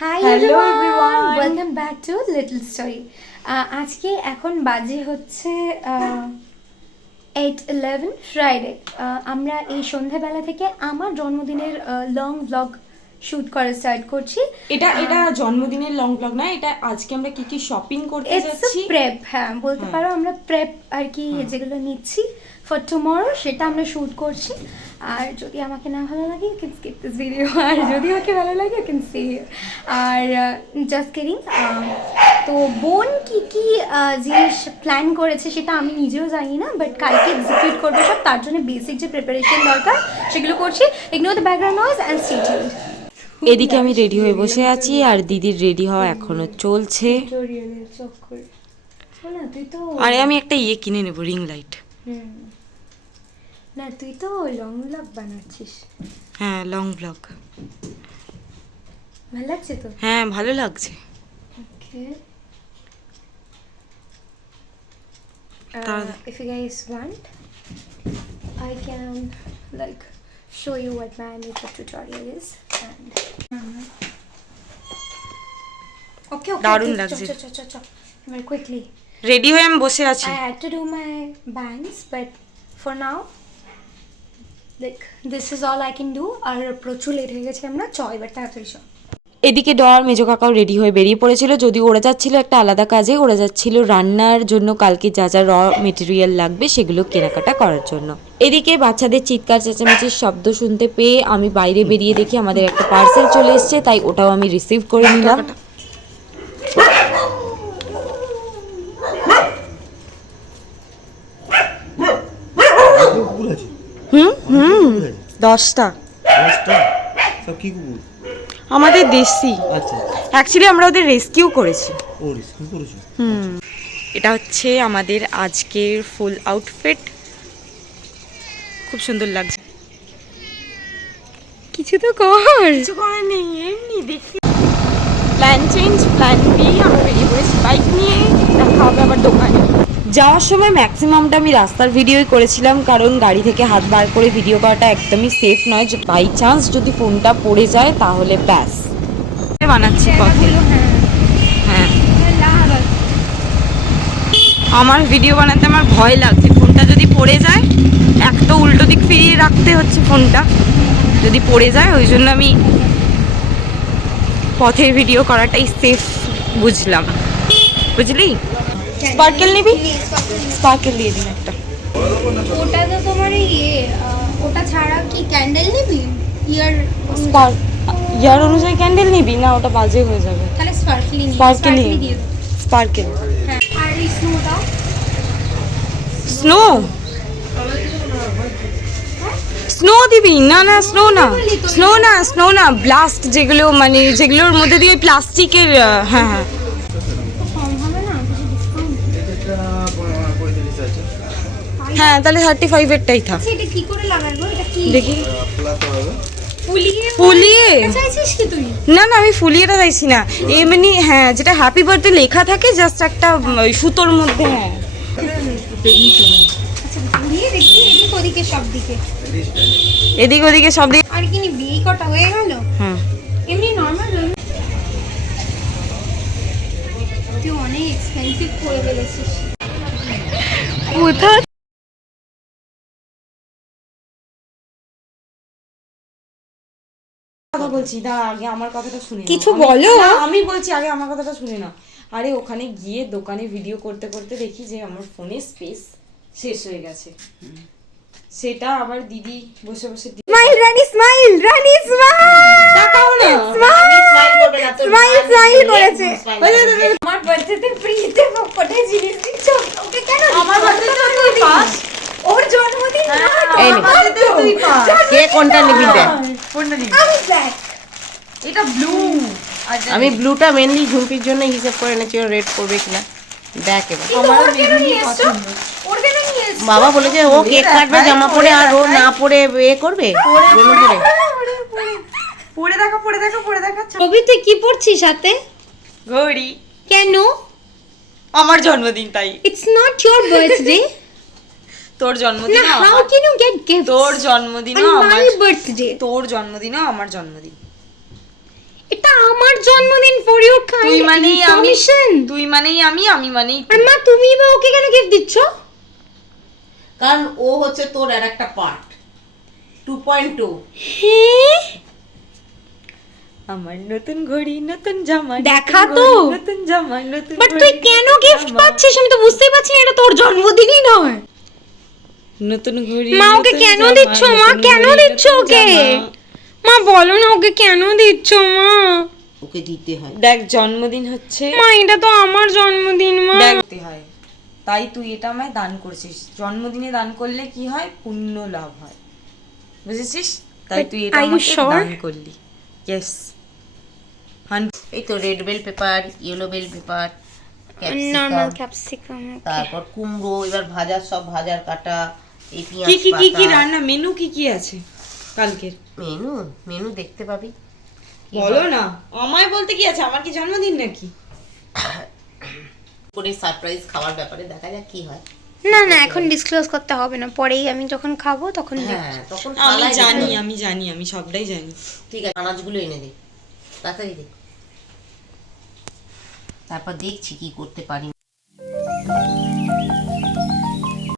Hi hello everyone, everyone, welcome back to little story. আজকে এখন বাজে হচ্ছে 8:11 ফ্রাইডে। আমরা এই সন্ধ্যাবেলা থেকে আমার জন্মদিনের লং ব্লগ শ্যুট করা স্টার্ট করছি। এটা জন্মদিনের লং ব্লগ না, এটা আজকে আমরা কি কি শপিং করতে ইটস যাচ্ছি। প্রেপ, হ্যাঁ বলতে পারো। আমরা প্রেপ আর কি যেগুলো নিচ্ছি ফর টুমরো সেটা আমরা শ্যুট করছি। আর যদি আমাকে না ভালো লাগে you can skip this video, আর যদি ওকে ভালো লাগে ইউ ক্যান সি। আর জাস্ট কিডিং। তো বোন কি কি জিনিস প্ল্যান করেছে সেটা আমি নিজেও জানি না, বাট কালকে এক্সিকিউট করবো সব। তার জন্য বেসিক যে প্রিপারেশন দরকার সেগুলো করছি। Ignore the background noise and stay tuned. এদিকে আমি রেডি হয়ে বসে আছি আর দিদির রেডি হওয়া এখনো চলছে। তুই তো আরে আমি একটা কিনে নেব, রিং লাইট। না তুই তো লং ব্লগ বানাচ্ছিস। হ্যাঁ, লং ব্লগ। ভালো লাগছে তো? হ্যাঁ, ভালো লাগছে। ওকে। তাহলে If you guys want, I can like show you what my makeup tutorial is. And okay. দারুণ লাগছে। Very quickly. রেডি হয়ে আমি বসে আছি। I had to do my bangs, but for now, like this is all I can do. আর প্রচুর late হয়ে গেছে, আমরা এবার তাড়াতাড়ি সব। এদিকে ডর মেজো কাকাও রেডি হয়ে বেরিয়ে পড়েছিল, যদিও ওরা যাচ্ছিল একটা আলাদা কাজে। ওরা যাচ্ছিল রান্নার জন্য কালকে যা যা র মেটেরিয়াল লাগবে সেগুলো কেনাকাটা করার জন্য। এদিকে বাচ্চাদের চিৎকার চেঁচামেচির শব্দ শুনতে পেয়ে আমি বাইরে বেরিয়ে দেখি আমাদের একটা পার্সেল চলে এসছে, তাই ওটাও আমি রিসিভ করে নিলাম। হুম 10টা সব কি কুকুর? আমাদের দেশি। আচ্ছা, অ্যাকচুয়ালি আমরা ওদের রেস্কিউ করেছি। ও রেস্কিউ করেছো? এটা হচ্ছে আমাদের আজকের ফুল আউটফিট, খুব সুন্দর লাগছে। কিছু তো কর। কিছু করার নেই, এমনি দেখি। Plan change, plan B. আমরা বেরিয়ে পড়েছি বাইক নিয়ে। দেখা হবে আবার দোকানে যাওয়ার সময়। ম্যাক্সিমামটা আমি রাস্তার ভিডিওই করেছিলাম, কারণ গাড়ি থেকে হাত বার করে ভিডিও করাটা একদমই সেফ নয়। যে বাই চান্স যদি ফোনটা পড়ে যায় তাহলে ব্যাস। বানাচ্ছি পথে। হ্যাঁ, আমার ভিডিও বানাতে আমার ভয় লাগছে, ফোনটা যদি পড়ে যায়। এক তো উল্টো দিক ফিরিয়ে রাখতে হচ্ছে ফোনটা, যদি পড়ে যায়। ওই জন্য আমি পথের ভিডিও করাটাই সেফ বুঝলাম, বুঝলি। স্পার্কেল নিবি? স্পার্কেল দিয়ে দিন একটা। ওটা তো তোমার ওটা ছাড়া কি ক্যান্ডেল নিবি? ইয়ার অনুযায়ী ক্যান্ডেল নিবি না? ওটা বাজে হয়ে যাবে। তাহলে স্পার্কলিং স্পার্কেল, স্পার্কেল। হ্যাঁ, আর এই স্নোটা। স্নো, স্নো দিবি? না না, স্নো না, স্নো না, স্নো না, ব্লাস্ট যেগুলো, মানে যেগুলোর মধ্যে দিয়ে প্লাস্টিকের। হ্যাঁ হ্যাঁ, কম হবে না কিছু ডিসকাউন্ট? হ্যাঁ তাহলে 35 এরটাই থাক। এটা কি করে লাগাবো? এটা কি দেখি ফুলিয়ে ফুলিয়ে চাইছিস কি তুই? না না, আমি ফুলিয়েটা চাইছি না, এমনি। হ্যাঁ, যেটা হ্যাপি বার্থডে লেখা থাকে, জাস্ট একটা ওই সুতোর মধ্যে। হ্যাঁ, আচ্ছা, ফুলিয়ে দেখি এদিক ওদিকে সব দিকে, এদিক ওদিকে সব দিকে। আর কি নিবি? এই কটা হয়ে গেল? হ্যাঁ, এমনি নর্মাল। তুই অনেক এক্সপেন্সিভ করে ফেলেছিস। কোথায় কথা বলছি? না, আগে আমার কথাটা শুনে নাও। কিছু বলো। আমি বলছি আগে আমার কথাটা শুনে নাও। আরে ওখানে গিয়ে দোকানে ভিডিও করতে করতে দেখি যে আমার ফোনে স্পেস শেষ হয়ে গেছে। সেটা আবার দিদি বসে বসে স্মাইল রানী, স্মাইল রানী, স্মাইল। তাকাও না। স্মাইল করেছে। আমার বার্থডেতে ফ্রিতে পকেটে জিনিস দিচ্ছ ওকে কেন? আমার বার্থডেতে তুই পাস, ওর জন্মদিন। আমার বার্থডেতে তুই পাস। কে কোনটা নিবি দেখ? কোনটা নিবি? আমি ব্ল্যাক। এটা ব্লু। আমি ব্লুটা মেনলি ঝুমকির জন্য হিসেব করে এনেছি, ও রেড করবে কিনা দেখ এবার। আমার বেগুনি পছন্দ। ওর কেন নিয়ে এসছো? বাবা বলেছে ও কেক কাটবে জামা পরে, আর ও না পরে করবে বেলুন পরে। পরে দেখা, পরে দেখা, পরে দেখা। কবি তুই কি পড়ছিস সাথে? গৌরী, কেন? আমার জন্মদিন তাই। It's not your birthday. তোর জন্মদিন না, how can you get gifts? তোর জন্মদিনও on আমার my birthday. তোর জন্মদিনও আমার জন্মদিন। এটা আমার জন্ম জন্মদিন ফর ইউর কাইন্ড তুই মানেই আমি, ইনফরমেশন। তুই মানেই আমি, আমি মানেই আর মা তুমি বা ওকে কেন গিফট দিচ্ছ? কারণ ও হচ্ছে তোর আর একটা পার্ট 2.2। হ্যাঁ আমার নতুন ঘড়ি, নতুন জামা, দেখা নতুন তো। ঘড়ি, নতুন জামা, নতুন বাট ঘড়ি, তুই কেন নতুন গিফট জামা। পাচ্ছিস আমি তো বুঝতেই পারছি না, এটা তোর জন্মদিনই নয়। নতুন ঘড়ি, মা ওকে নতুন কেন জামা, দিচ্ছ? মা নতুন কেন ঘড়ি, দিচ্ছ নতুন ওকে? জামা। মা বলো না ওকে কেন দিচ্ছ মা? ওকে দিতে হয়। দেখ জন্মদিন হচ্ছে, মা এটা তো আমার জন্মদিন মা। দেখতে হয়, তাই তুই এটা আমায় দান করছিস। জন্মদিনে দান করলে কি হয়? পুণ্য লাভ হয়, বুঝেছিস? তাই But তুই এটা are you আমাকে sure? দান করলি। ইয়েস। এই তো red bell pepper, yellow bell pepper, normal capsicum, capsicum. তারপর কুমড়ো, এবার ভাজার সব ভাজার কাটা, এই পেঁয়াজ কি কি কি কি পাতা। রান্না মেনু কি কি আছে কালকের? মেনু মেনু দেখতে পাবি। কি বলো হয়? না, আমায় বলতে কি আছে? আমার কি জন্মদিন নাকি? করে সারপ্রাইজ খাওয়ার ব্যাপারে দেখা যাক কি হয়। না না এখন ডিসক্লোজ করতে হবে না, পরেই আমি যখন খাবো তখন হ্যাঁ তখন আমি থালায় জানি, দিতে হবে। আমি জানি, আমি সবটাই জানি। ঠিক আছে, আনাজগুলো এনে দে, তাড়াতাড়ি দে। তারপর দেখছি কি করতে পারি